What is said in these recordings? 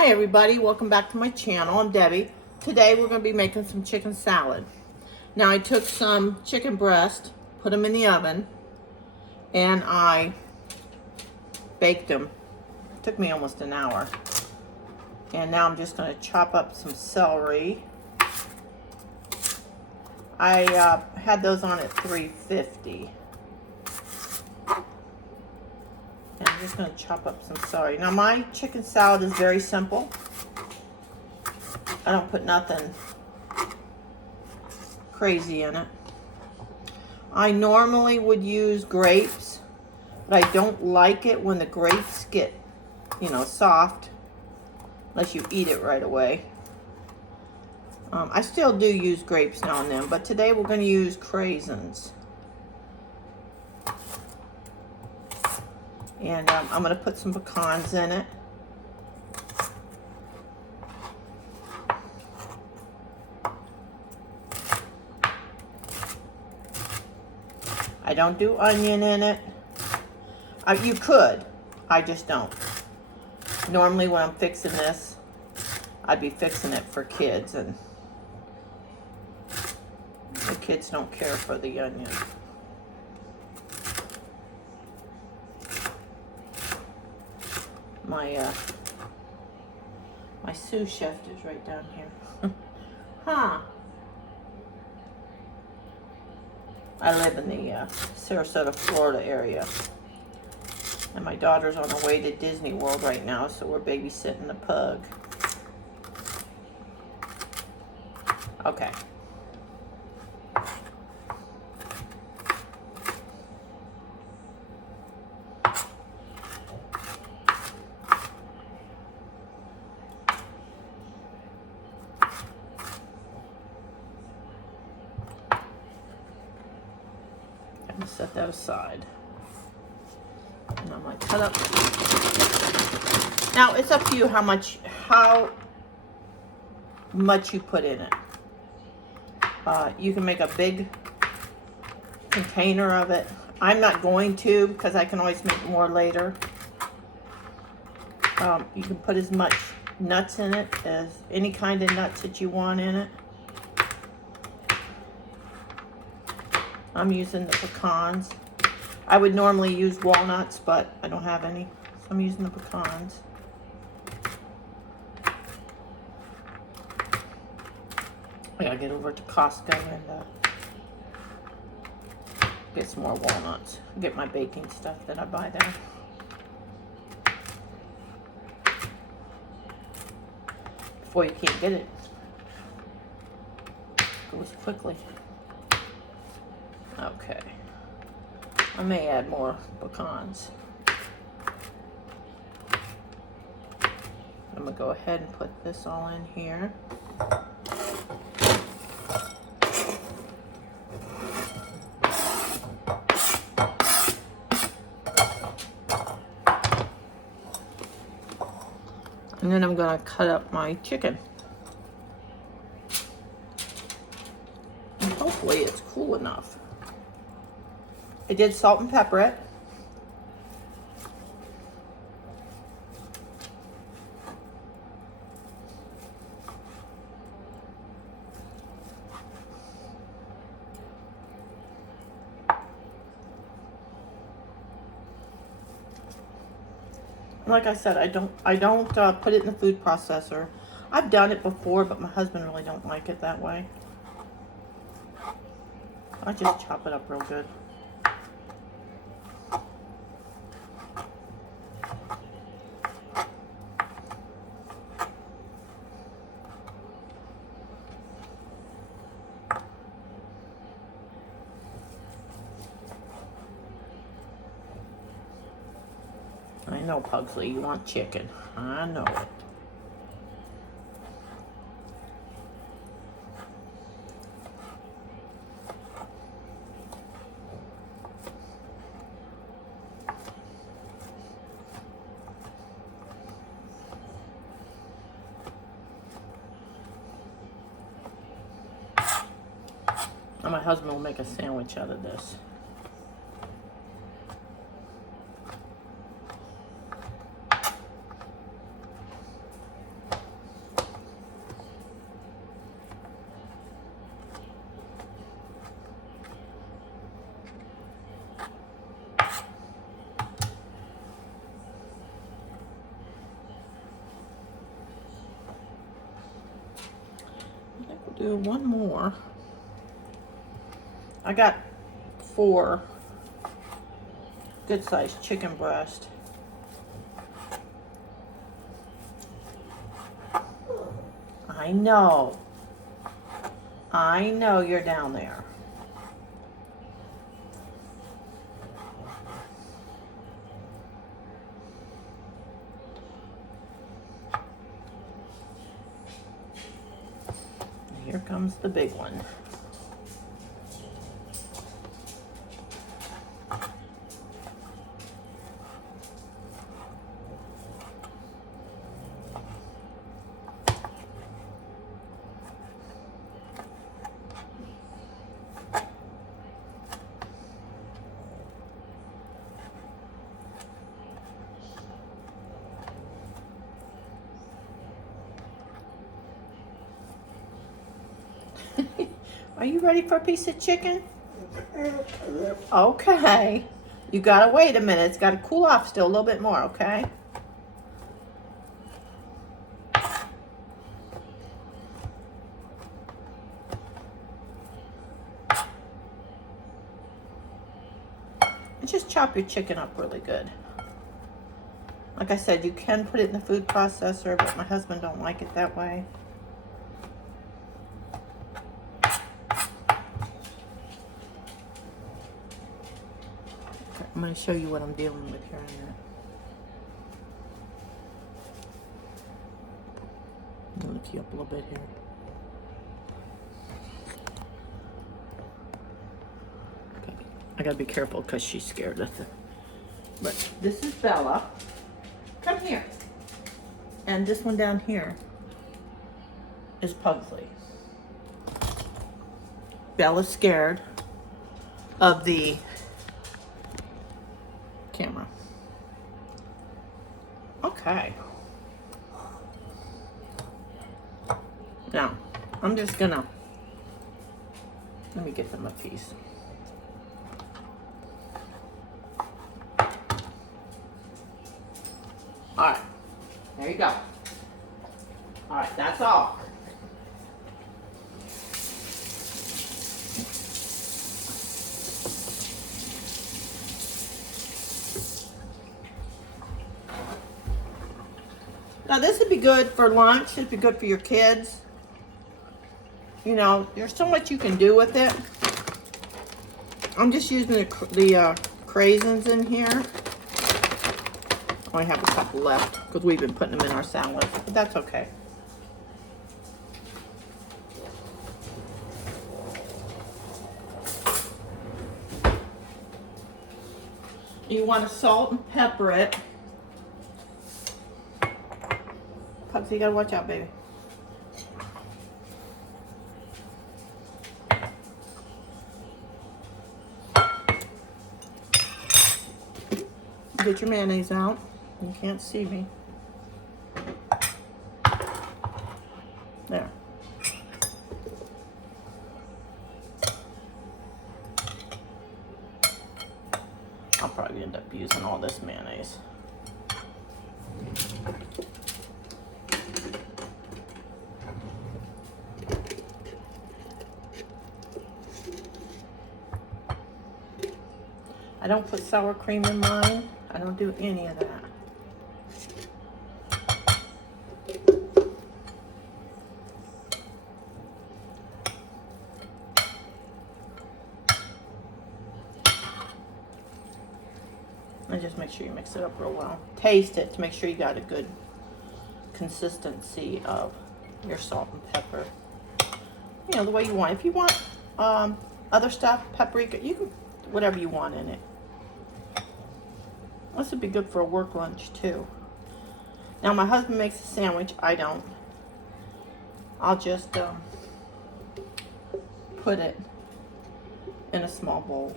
Hi everybody, welcome back to my channel. I'm Debbie. Today we're going to be making some chicken salad. Now I took some chicken breast, put them in the oven, and I baked them. It took me almost an hour. And now I'm just going to chop up some celery. I had those on at 350. And I'm just going to chop up some celery. Now my chicken salad is very simple. I don't put nothing crazy in it. I normally would use grapes, but I don't like it when the grapes get, soft, unless you eat it right away. I still do use grapes now and then, but today we're going to use craisins. And I'm going to put some pecans in it. I don't do onion in it. You could, I just don't. Normally when I'm fixing this, I'd be fixing it for kids, and the kids don't care for the onion. My sous chef is right down here. Huh. I live in the Sarasota, Florida area. And my daughter's on her way to Disney World right now, so we're babysitting the pug. Okay. I'm gonna set that aside. And I'm gonna cut up. Now it's up to you how much you put in it. You can make a big container of it. I'm not going to, because I can always make more later. You can put as much nuts in it as any kind of nuts that you want in it. I'm using the pecans. I would normally use walnuts, but I don't have any, so I'm using the pecans. I gotta get over to Costco and get some more walnuts. Get my baking stuff that I buy there. Before you can't get it. Goes quickly. Okay. I may add more pecans. I'm gonna go ahead and put this all in here. And then I'm gonna cut up my chicken. And hopefully it's cool enough. I did salt and pepper it. Like I said, I don't put it in the food processor. I've done it before, but my husband really don't like it that way. I just chop it up real good. I know, Pugsley, you want chicken. I know it. And my husband will make a sandwich out of this. do one more. I got 4 good-sized chicken breast. I know you're down there. Here comes the big one. Are you ready for a piece of chicken? Okay. You gotta wait a minute. It's gotta cool off still a little bit more, okay? And just chop your chicken up really good. Like I said, you can put it in the food processor, but my husband don't like it that way. I'm going to show you what I'm dealing with here in a minute. I'm going to lift you up a little bit here. Okay. I got to be careful because she's scared of it. But this is Bella. Come here. And this one down here is Pugsley. Bella's scared of the camera. Okay. Now, I'm just gonna, let me get them a piece. All right, there you go. All right, that's all. Now this would be good for lunch. It'd be good for your kids. You know, there's so much you can do with it. I'm just using the craisins in here. I only have a couple left because we've been putting them in our salad, but that's okay. You want to salt and pepper it. Pugsy, you gotta watch out, baby. Get your mayonnaise out. You can't see me. There. I'll probably end up using all this mayonnaise. I don't put sour cream in mine. I don't do any of that. And just make sure you mix it up real well. Taste it to make sure you got a good consistency of your salt and pepper. You know, the way you want. If you want other stuff, paprika, you can, whatever you want in it. This would be good for a work lunch too. Now my husband makes a sandwich, I don't. I'll just put it in a small bowl.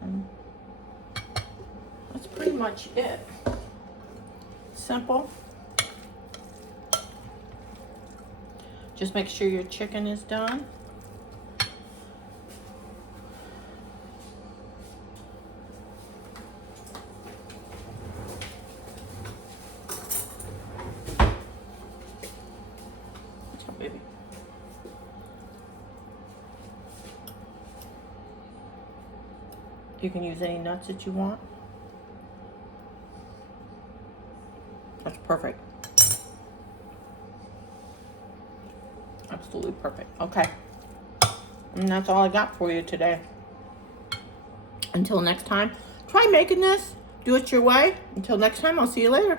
And that's pretty much it. Simple. Just make sure your chicken is done. baby. You can use any nuts that you want. That's perfect. Absolutely perfect. Okay. And that's all I got for you today. Until next time, try making this. Do it your way. Until next time, I'll see you later.